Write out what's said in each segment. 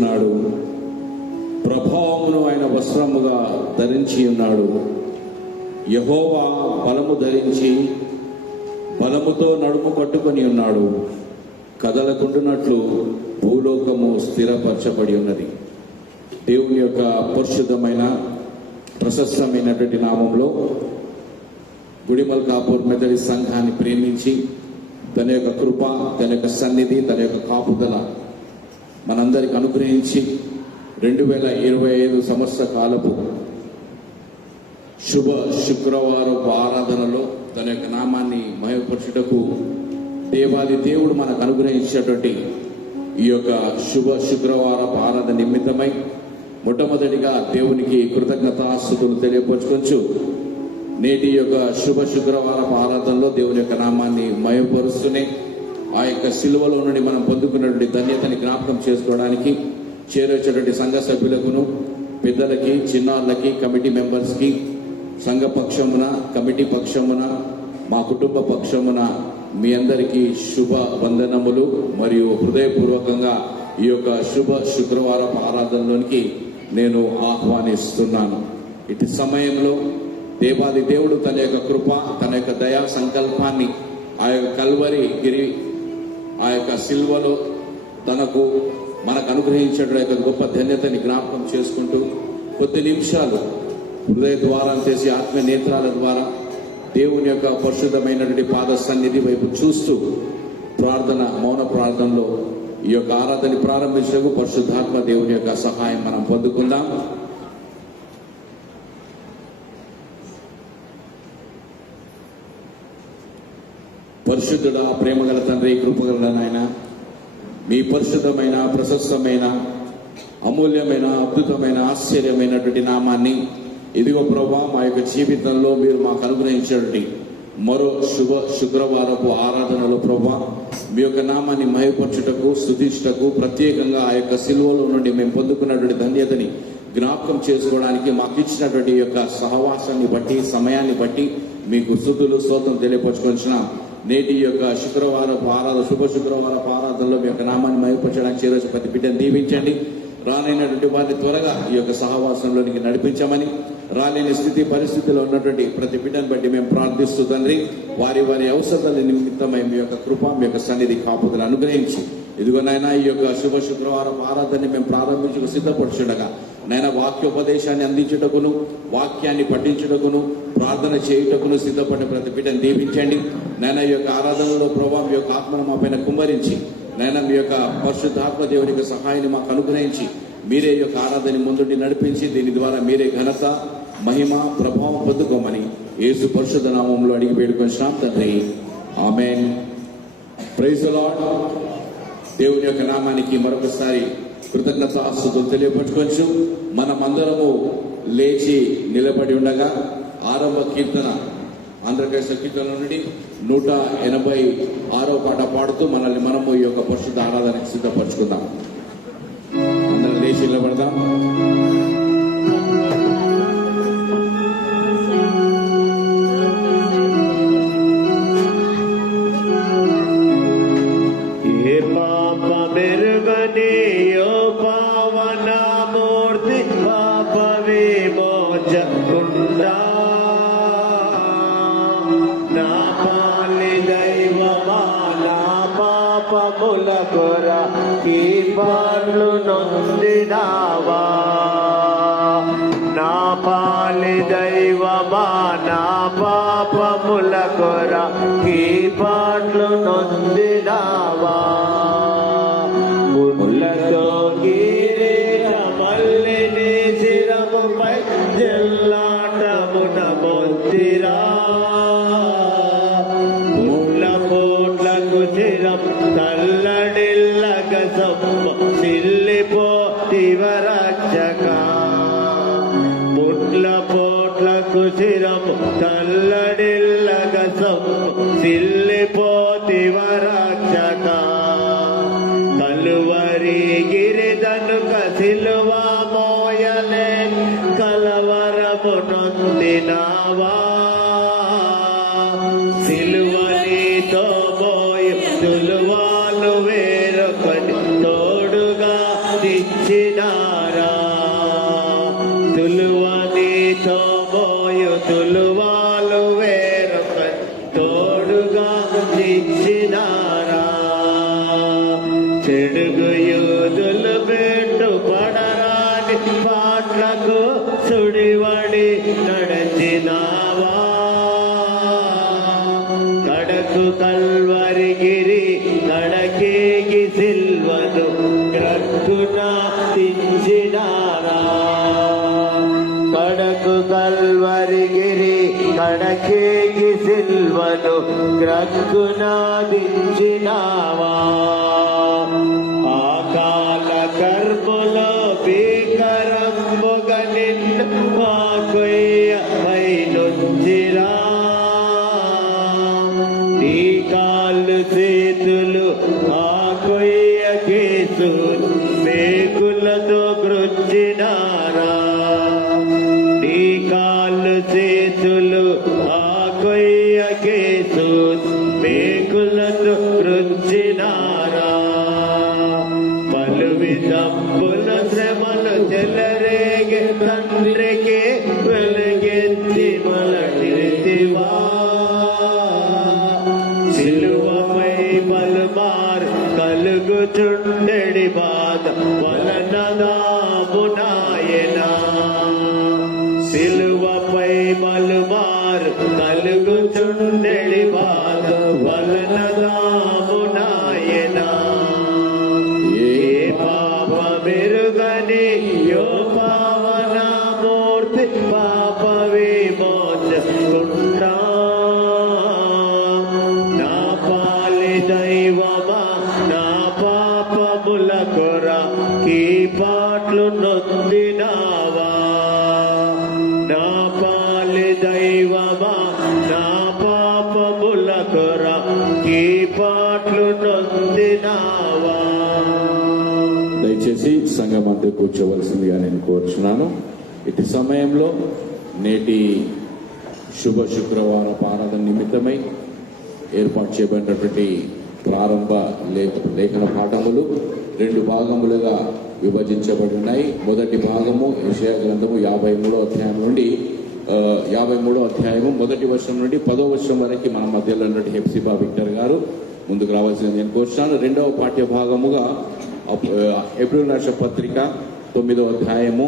ఉన్నాడు. ప్రభావమును ఆయన వస్త్రముగా ధరించి ఉన్నాడు. యెహోవా బలము ధరించి బలముతో నడుము కట్టుకొని ఉన్నాడు. కదలకుండునట్లు భూలోకము స్థిరపరచబడి ఉన్నది. దేవుని యొక్క పరిశుద్ధమైన ప్రశస్తమైనటువంటి నామంలో గుడిమల్కాపూర్ మెథడిస్ట్ సంఘాన్ని ప్రేమించి తన యొక్క కృప, తన యొక్క సన్నిధి, తన యొక్క కాపుదల మనందరికి అనుగ్రహించి 2025 సంవత్సర కాలపు శుభ శుక్రవారపు ఆరాధనలో తన యొక్క నామాన్ని మహిమపరచుటకు దేవాది దేవుడు మనకు అనుగ్రహించినటువంటి ఈ యొక్క శుభ శుక్రవారపు ఆరాధన నిమిత్తమై మొట్టమొదటిగా దేవునికి కృతజ్ఞతాస్తుతులు తెలియపరచుకొచ్చు. నేటి యొక్క శుభ శుక్రవారపు ఆరాధనలో దేవుని యొక్క నామాన్ని మహిమపరుస్తూనే ఆ యొక్క సిలువలో నుండి మనం పొందుకున్నటువంటి ధన్యతని జ్ఞాపకం చేసుకోవడానికి చేరొచ్చేటువంటి సంఘ సభ్యులకును, పెద్దలకి, చిన్నారులకి, కమిటీ మెంబర్స్కి, సంఘ పక్షమున, కమిటీ పక్షమున, మా కుటుంబ పక్షమున మీ అందరికీ శుభ వందనములు మరియు హృదయపూర్వకంగా ఈ యొక్క శుభ శుక్రవారపు ఆరాధనలోనికి నేను ఆహ్వానిస్తున్నాను. ఇటు సమయంలో దేవాది దేవుడు తన యొక్క కృప, తన యొక్క దయా సంకల్పాన్ని ఆ యొక్క కల్వరి గిరి, ఆ యొక్క సిల్వలో మనకు అనుగ్రహించడం యొక్క గొప్ప ధన్యతని జ్ఞాపకం చేసుకుంటూ కొద్ది నిమిషాలు హృదయ ద్వారం చేసి ఆత్మ నేత్రాల ద్వారా దేవుని యొక్క పరిశుద్ధమైనటువంటి పాద సన్నిధి వైపు చూస్తూ మౌన ప్రార్థనలో ఈ యొక్క ఆరాధన ప్రారంభించడానికి పరిశుద్ధాత్మ దేవుని యొక్క సహాయం మనం పొందుకుందాం. పరిశుద్ధుడా, ప్రేమగల తండ్రి, కృపగల నాయన, మీ పరిశుద్ధమైన, ప్రశస్తమైన, అమూల్యమైన, అద్భుతమైన, ఆశ్చర్యమైనటువంటి నామాన్ని ఇదిగో ప్రభా మా యొక్క జీవితంలో మీరు మాకు అనుగ్రహించినటువంటి మరో శుభ శుక్రవారపు ఆరాధనలో ప్రభా మీ యొక్క నామాన్ని మహిమపరచుటకు, స్తుతించుటకు, ప్రత్యేకంగా ఆ యొక్క సిలువలో నుండి మేము పొందుకున్నటువంటి ధన్యతని జ్ఞాపకం చేసుకోవడానికి మాకు ఇచ్చినటువంటి యొక్క సహవాసాన్ని బట్టి, సమయాన్ని బట్టి మీకు స్తుతులు, స్తోత్రం తెలియపరచుకొచ్చిన నేటి యొక్క శుభ శుక్రవారపు ఆరాధనలో మీ యొక్క నామాన్ని మహిమపరచడానికి చేరొచ్చు ప్రతి బిడ్డను దీవించండి. రానైనటువంటి వారిని త్వరగా ఈ యొక్క సహవాసంలోనికి నడిపించమని, రాలేని స్థితి పరిస్థితిలో ఉన్నటువంటి ప్రతి బిడ్డను బట్టి మేము ప్రార్థిస్తూ తండ్రి, వారి అవసరాల నిమిత్తమై మీ యొక్క కృప, మీ యొక్క సన్నిధి కాపుదలు అనుగ్రహించి ఇదిగో నాయన ఈ యొక్క శుభ శుక్రవారం ఆరాధనని మేము ప్రారంభించుకు సిద్ధపరచుండగా నాయన వాక్యోపదేశాన్ని అందించుటకును, వాక్యాన్ని పఠించుటకును, ప్రార్థన చేయుటకును సిద్ధపడిన ప్రతి బిడ్డను దీవించండి. నాయన ఈ యొక్క ఆరాధనలో ప్రభావం మీ యొక్క ఆత్మను మా పైన కుమ్మరించి నాయన మీ యొక్క పరిశుద్ధాత్మ దేవుని యొక్క సహాయాన్ని మాకు అనుగ్రహించి మీరే యొక్క ఆరాధన ముందుండి నడిపించి దీని ద్వారా మీరే ఘనత, మహిమ, ప్రభావం పొందుకోమని యేసు పరిశుద్ధ నామంలో అడిగి వేడుకొంటున్నాం తండ్రి, ఆమేన్. Praise the lord. దేవుని యొక్క నామానికి మరొకసారి కృతజ్ఞతాస్తుతులు తెలియపరచుకోవచ్చు. మనమందరము లేచి నిలబడి ఉండగా ఆరంభ కీర్తన, ఆంధ్రప్రదేశ్ కీర్తన నుండి 186వ పాట పాడుతూ మనము ఈ యొక్క పరిశుద్ధ ఆరాధనకు సిద్ధపరచుకుందాం. అందరం లేచి నిలబడదాం. పాలు నొందినావా నా పాలి దైవమా, నా పాపముల కొర ఈ పాటలు నొందినావా. ముళ్ళతో మల్లిని శిరముపై జల్లాటమున మొందిరా, ముళ్ళ పోట్లకు శిరం తల్లడిల్లగ సిల్లిపోతివరక్షక, ముట్ల పోట్లకు శిరము తల్లడిల్లగ సిల్లిపోతివరక్షక. కలువరి గిరిదనుక సిలువ మోయలే కలవరము నొందినావా, సిలువనితో మోయ తులువాలు వేరొకటి తోడుగా తెచ్చి తులువ నీతో మోయు తులువాలు వేరొక తోడుగా ఇచ్చినారా చెడుగు యూదులు పెట్టు పడరాని పాటలకు సుడివడి నడచినావా కడకు కల్వరిగిరి కడకేకి సిల్వను గ్రక్కున దించినారా కడకు కల్వరిగిరి కడకేకి సిల్వను గ్రక్కున దించినావా ఆకాల కర్ములో భీకరంబుగ నిన్ను మా కొయ్యపై నుంచిరా నీ కాళ్ళు చేతులు ఆ కొయ్య కేసు మేకులతో గృచ్చినారా నీ కాళ్ళు చేతులు ఆ కొయ్య కేసు మేకులతో గృచ్చినారా పలు విధంబుల శ్రమలు చెలరేగే తండ్రికి వెలుగెత్తి మలటిరితివా సిలువపై పలుమారు కలుగుచుండెడి బాధ వలన నామునాయనా సిలువపై పలుమారు కలుగుచుండెడి బాధ వలన నామునాయనా ఏ పాప మెరుగని యో పావన మూర్తి పాప విమోచకుంటా నా పాలి దైవమా నా పాపముల కొర ఈ పాటలు నొందినావా నా పాలి దైవమా నా పాపముల కొర ఈ పాటలు నొందినావా దయచేసి సంఘం అంతా కూర్చోవలసిందిగా నేను కోరుచున్నాను. ఇటు సమయంలో నేటి శుభ శుక్రవార ఆరాధన నిమిత్తమై ఏర్పాటు చేయబడినటువంటి ప్రారంభ లేఖన పాఠములు 2 భాగములుగా విభజించబడి ఉన్నాయి. మొదటి భాగము యెషయా గ్రంథము 53వ అధ్యాయం నుండి 53వ అధ్యాయము మొదటి వర్షం నుండి 10వ వర్షం వరకు మన మధ్యలో ఉన్నటువంటి హెప్సిబా విక్టర్ గారు ముందుకు రావాల్సింది నేను కోరుచున్నాను. 2వ పాఠ్య భాగముగా హెబ్రీ రాష్ట్ర పత్రిక 9వ అధ్యాయము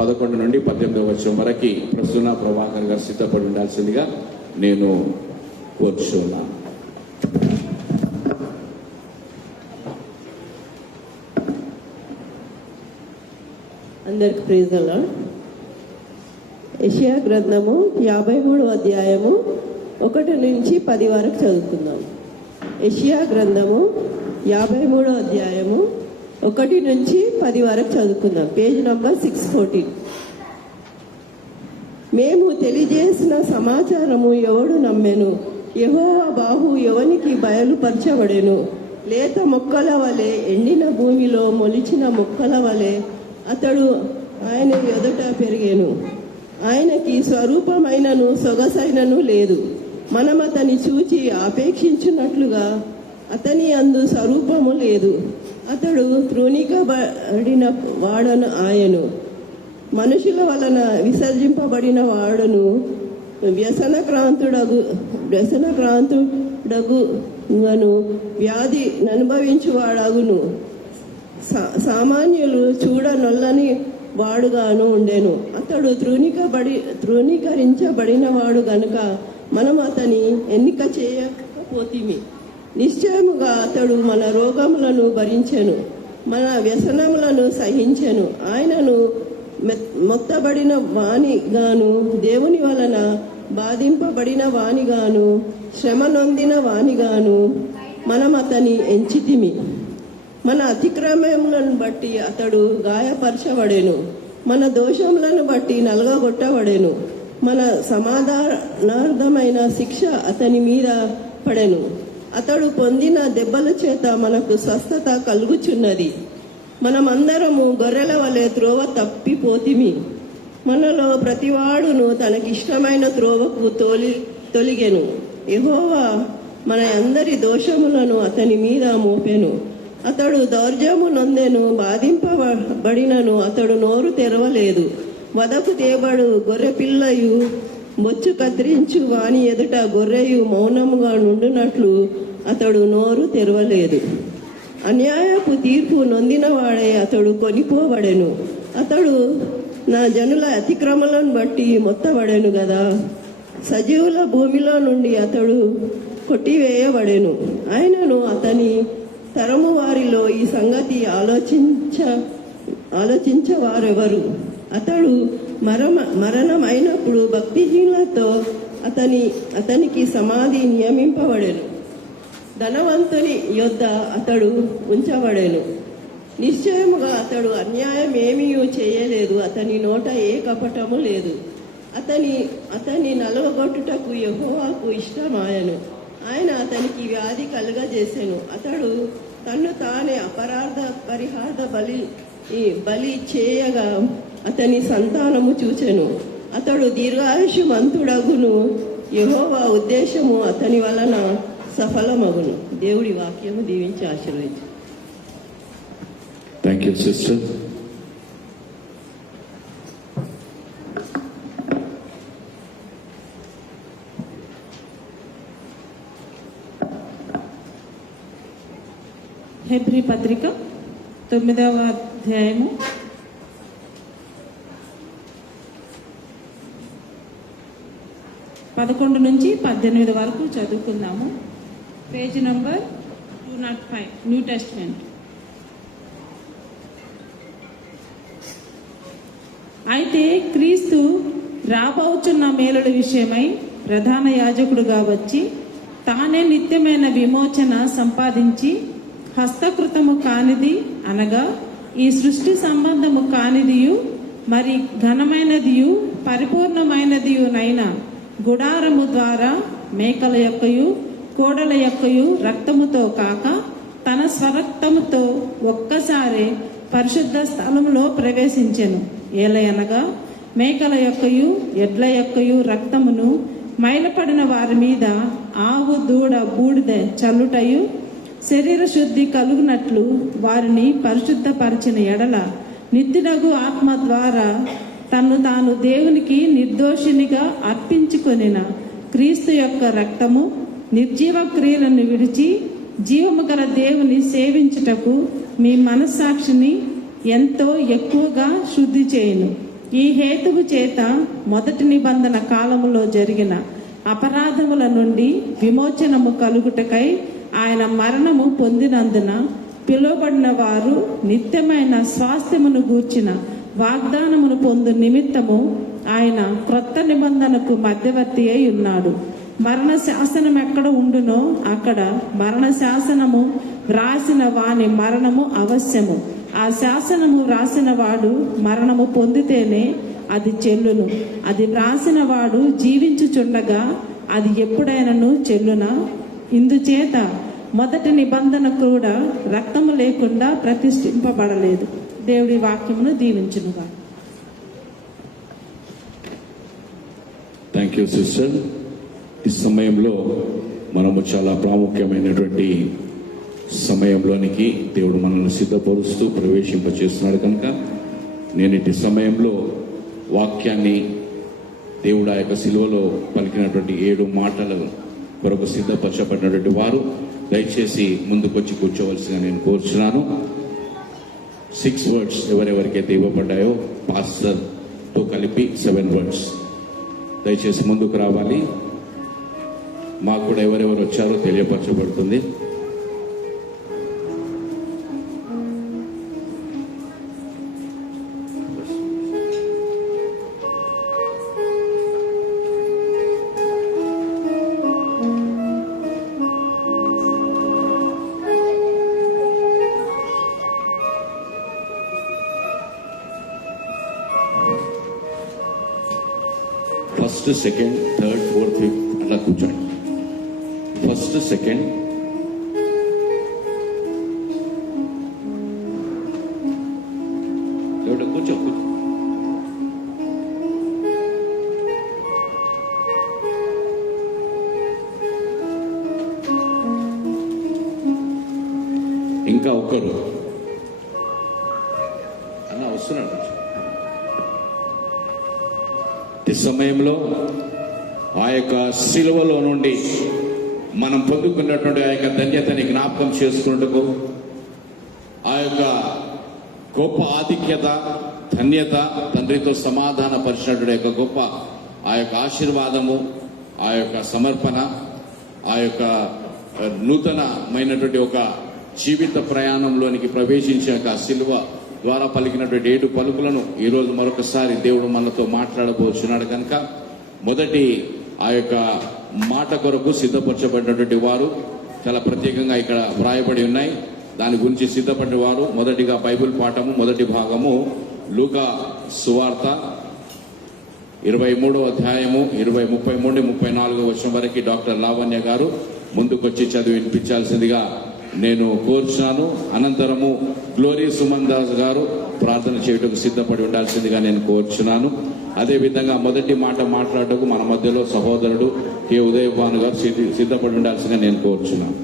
11 నుండి 18వ వర్షం వరకు ప్రస్తుత ప్రభాకర్ గారు సిద్ధపడి ఉండాల్సిందిగా నేను కోరుచున్నాను. అందరికి ప్రైజ్ ది లార్డ్. యెషయా గ్రంథము 53వ అధ్యాయము 1 నుంచి 10 వరకు చదువుకుందాం. యెషయా గ్రంథము 53వ అధ్యాయము 1 నుంచి 10 వరకు చదువుకుందాం. Page number 614. మేము తెలియజేసిన సమాచారము ఎవడు నమ్మెను? యెహోవా బాహు ఎవనికి బయలుపరచబడెను? లేత మొక్కల వలె ఎండిన భూమిలో మొలిచిన మొక్కల వలె అతడు ఆయన ఎదుట పెరిగెను. ఆయనకి స్వరూపమైనను సొగసైనను లేదు. మనం అతని చూచి ఆపేక్షించినట్లుగా అతని అందు స్వరూపము లేదు. అతడు తృణీకబడిన వాడను ఆయను, మనుషుల వలన విసర్జింపబడిన వాడును, వ్యసనక్రాంతుడగును, వ్యాధి అనుభవించువాడగును. సామాన్యులు చూడనొల్లని వాడుగాను ఉండెను. అతడు తృణీకరించబడిన వాడు గనుక మనం అతని ఎన్నిక చేయకపోతిమి. నిశ్చయముగా అతడు మన రోగములను భరించెను, మన వ్యసనములను సహించెను. ఆయనను మొత్తబడిన వానిగాను, దేవుని వలన బాధింపబడిన వానిగాను, శ్రమ నొందిన వానిగాను మనం అతని ఎంచితిమి. మన అతిక్రమములను బట్టి అతడు గాయపరచబడెను, మన దోషములను బట్టి నలగగొట్టబడెను. మన సమాధానార్థమైన శిక్ష అతని మీద పడెను. అతడు పొందిన దెబ్బల చేత మనకు స్వస్థత కలుగుచున్నది. మనమందరము గొర్రెల వలె త్రోవ తప్పిపోతిమి. మనలో ప్రతివాడును తనకిష్టమైన త్రోవకు తొలిగెను. యెహోవా మన అందరి దోషములను అతని మీద మోపెను. అతడు దౌర్జన్యము నొందెను, బాధింపబడినను అతడు నోరు తెరవలేదు. వదకు తేబడు గొర్రె పిల్లయు బొచ్చు కత్తిరించు వాని ఎదుట గొర్రెయు మౌనముగా నుండునట్లు అతడు నోరు తెరవలేదు. అన్యాయపు తీర్పు నొందినవాడే అతడు కొనిపోబడెను. అతడు నా జనుల అతిక్రమలను బట్టి మొత్తబడెను గదా. సజీవుల భూమిలో నుండి అతడు కొట్టివేయబడెను. ఆయనను అతని తరము వారిలో ఈ సంగతి ఆలోచించవారెవరు? అతడు మరణమైనప్పుడు భక్తిహీనులతో అతనికి సమాధి నియమింపబడెను. ధనవంతుని యొద్ద అతడు ఉంచబడెను. నిశ్చయముగా అతడు అన్యాయం ఏమీ చేయలేదు, అతని నోట ఏ కపటము లేదు. అతని నలవగొట్టుటకు యెహోవాకు ఇష్టమాయను. ఆయన అతనికి వ్యాధి కలుగజేసెను. అతడు తన్ను తానే అపరాధ పరిహార బలి చేయగా అతని సంతానము చూచెను. అతడు దీర్ఘాయుష్మంతుడగును. యెహోవా ఉద్దేశము అతని వలన సఫలమగును. దేవుడి వాక్యము దీవించి ఆశీర్వదించు. Thank you sister. హెబ్రీ పత్రిక 9వ అధ్యాయము 11 నుంచి 18 వరకు చదువుకుందాము. Page number 205, new testament. అయితే క్రీస్తు రాబోచున్న మేలుల విషయమై ప్రధాన యాజకుడుగా వచ్చి తానే నిత్యమైన విమోచన సంపాదించి హస్తకృతము కానిది అనగా ఈ సృష్టి సంబంధము కానిదియు మరి ఘనమైనదియు పరిపూర్ణమైనదియునైన గుడారము ద్వారా మేకల యొక్కయు కోడల యొక్కయు రక్తముతో కాక తన స్వరక్తముతో ఒక్కసారే పరిశుద్ధ స్థలములో ప్రవేశించెను. ఏలయనగా మేకల యొక్కయు ఎడ్ల యొక్కయు రక్తమును మైలపడిన వారి మీద ఆవు దూడ బూడిద చల్లుటయు శరీర శుద్ధి కలుగునట్లు వారిని పరిశుద్ధపరిచిన ఎడల నిత్యుడగు ఆత్మ ద్వారా తన్ను తాను దేవునికి నిర్దోషినిగా అర్పించుకొనిన క్రీస్తు యొక్క రక్తము నిర్జీవ క్రియలను విడిచి జీవము గల దేవుని సేవించుటకు మీ మనస్సాక్షిని ఎంతో ఎక్కువగా శుద్ధి చేయును. ఈ హేతువు చేత మొదటి నిబంధన కాలములో జరిగిన అపరాధముల నుండి విమోచనము కలుగుటకై ఆయన మరణము పొందినందున పిలువబడిన వారు నిత్యమైన స్వాస్థ్యమును గూర్చిన వాగ్దానమును పొందు నిమిత్తము ఆయన క్రొత్త నిబంధనకు మధ్యవర్తి అయి ఉన్నాడు. మరణ శాసనం ఎక్కడ ఉండునో అక్కడ మరణ శాసనము వ్రాసిన వాని మరణము అవశ్యము. ఆ శాసనము వ్రాసిన వాడు మరణము పొందితేనే అది చెల్లును. అది వ్రాసిన వాడు జీవించుచుండగా అది ఎప్పుడైనను చెల్లునా? ఇందుచేత మొదటి నిబంధన కూడా రక్తము లేకుండా ప్రతిష్ఠింపబడలేదు. దేవుడి వాక్యమును దీవించునుగా. Thank you sister. ఈ సమయంలో మనము చాలా ప్రాముఖ్యమైనటువంటి సమయంలోనికి దేవుడు మనల్ని సిద్ధపరుస్తూ ప్రవేశింపచేస్తున్నాడు కనుక నేటి సమయంలో వాక్యాన్ని దేవుడు ఆ యొక్క సిలువలో పలికినటువంటి 7 మాటల కొరకు సిద్ధపరచబడినటువంటి వారు దయచేసి ముందుకొచ్చి కూర్చోవలసిగా నేను కోరుచున్నాను. 6 వర్డ్స్ ఎవరెవరికైతే ఇవ్వబడ్డాయో పాస్టర్తో కలిపి 7 వర్డ్స్ దయచేసి ముందుకు రావాలి. మాకు కూడా ఎవరెవరు వచ్చారో తెలియపరచబడుతుంది. First, second, third, fourth, fifth అలా కూర్చోండి. ఫస్ట్, సెకండ్, కూర్చో. ఇంకా ఒక్కరు అన్న వస్తున్నాడు. ఈ సమయంలో ఆ యొక్క శిలువలో నుండి మనం పొందుకున్నటువంటి ఆ యొక్క ధన్యతని జ్ఞాపకం చేసుకున్నట్టుకు, ఆ యొక్క గొప్ప ఆధిక్యత, ధన్యత, తండ్రితో సమాధాన పరిచినటువంటి యొక్క గొప్ప ఆ యొక్క ఆశీర్వాదము, ఆ యొక్క సమర్పణ, ఆ యొక్క నూతనమైనటువంటి ఒక జీవిత ప్రయాణంలోనికి ప్రవేశించే యొక్క శిలువ ద్వారా పలికినటువంటి 7 పలుకులను ఈరోజు మరొకసారి దేవుడు మనతో మాట్లాడబోతున్నాడు కనుక మొదటి ఆ యొక్క మాట కొరకు సిద్ధపరచబడినటువంటి వారు చాలా ప్రత్యేకంగా ఇక్కడ వ్రాయబడి ఉన్నాయి. దాని గురించి సిద్ధపడిన వారు మొదటిగా బైబిల్ పాఠము మొదటి భాగము లూకా సువార్త 23వ అధ్యాయము 33-34 వచనం వరకు డాక్టర్ లావణ్య గారు ముందుకొచ్చి చదివి వినిపించాల్సిందిగా నేను కోరుచున్నాను. అనంతరము గ్లోరీ సుమన్ దాస్ గారు ప్రార్థన చేయటకు సిద్ధపడి ఉండాల్సిందిగా నేను కోరుచున్నాను. అదేవిధంగా మొదటి మాట మాట్లాడటకు మన మధ్యలో సహోదరుడు కె ఉదయభాను గారు సిద్ధపడి ఉండాల్సిందిగా నేను కోరుచున్నాను.